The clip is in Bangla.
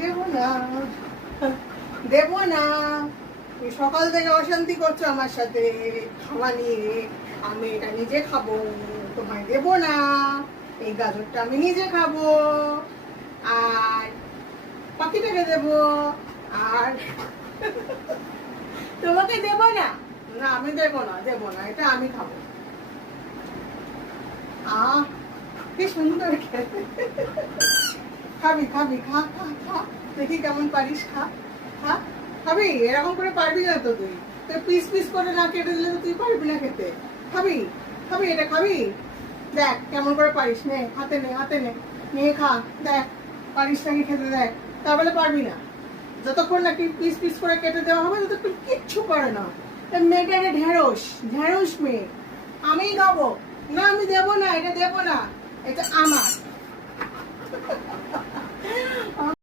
দেব না, দেব না। তুমি সকাল থেকে অশান্তি করছো আমার সাথে খাওয়া নিয়ে। আমি এটা নিজে খাবো, তোমায় দেব না। এই গাজরটা আমি নিজে খাবো, আর পাখিটাকে দেব, আর তোমাকে দেব না। না আমি দেব না, দেব না, এটা আমি খাবো। আহ কি সুন্দর খেতে। খাবি খাবি, খা খা খা, দেখি কেমন পারিস, খা খা। খাবি? এরকম করে পারবি না তো তুই। তুই পিস পিস করে না কেটে দিলে তো তুই পারবি না খেতে। খাবি? খাবি? এটা খাবি? দেখ কেমন করে পারিস, নে হাতে নে, হাতে নে, নিয়ে খা। দেখ পারিস নাকি খেতে, দেখ। তারপরে পারবি না। যতক্ষণ নাকি পিস পিস করে কেটে দেওয়া হবে ততক্ষণ কিচ্ছু করে না। মেয়েটা ঢেঁড়স, ঢেঁড়স মেয়ে। আমিই খাবো। না আমি দেবো না, এটা দেবো না, এটা আমার।